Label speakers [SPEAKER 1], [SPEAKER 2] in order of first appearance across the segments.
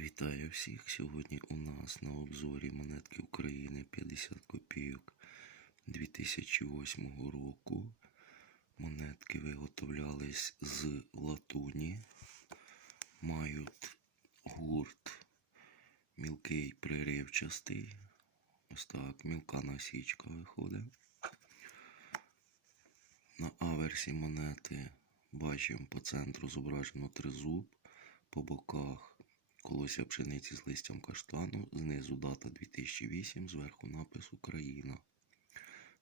[SPEAKER 1] Вітаю всіх! Сьогодні у нас на обзорі монетки України 50 копійок 2008 року. Монетки виготовлялись з латуні, мають гурт мілкий приривчастий. Ось так, мілка насічка виходить. На аверсі монети бачимо по центру зображено тризуб, по боках колося пшениці з листям каштану, знизу дата 2008, зверху напис Україна.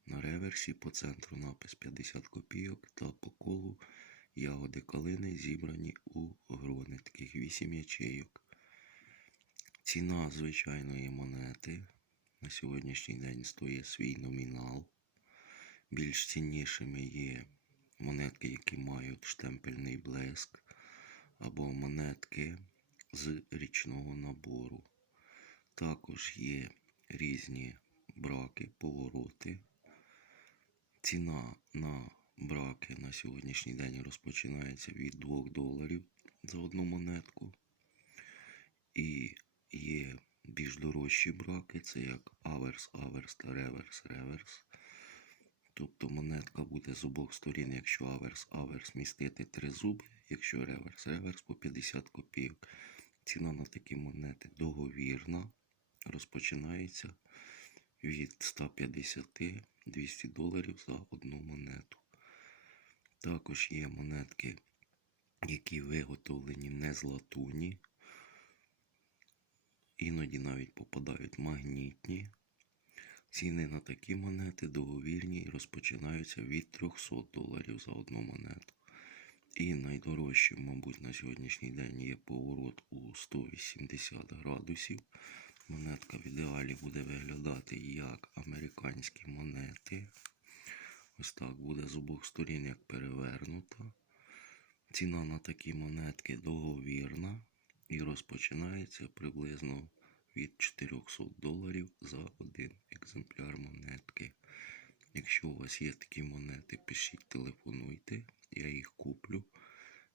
[SPEAKER 1] На реверсі по центру напис 50 копійок та по колу ягоди калини зібрані у грони, таких 8 ячейок. Ціна звичайної монети на сьогоднішній день стоїть свій номінал. Більш ціннішими є монетки, які мають штемпельний блеск, або монетки з річного набору. Також є різні браки, повороти. Ціна на браки на сьогоднішній день розпочинається від 2 доларів за одну монетку. І є більш дорожчі браки, це як аверс, аверс та реверс, реверс. Тобто монетка буде з обох сторін, якщо аверс, аверс містити три зуби, якщо реверс, реверс по 50 копійок. Ціна на такі монети договірна. Розпочинається від 150-200 доларів за одну монету. Також є монетки, які виготовлені не з латуні. Іноді навіть попадають магнітні. Ціни на такі монети договірні і розпочинаються від 300 доларів за одну монету. І найдорожчим, мабуть, на сьогоднішній день є поворот у 180 градусів. Монетка в ідеалі буде виглядати як американські монети. Ось так буде з обох сторін як перевернута. Ціна на такі монетки договірна і розпочинається приблизно від 400 доларів за один екземпляр монетки. Якщо у вас є такі монети, пишіть, телефонуйте, я їх куплю.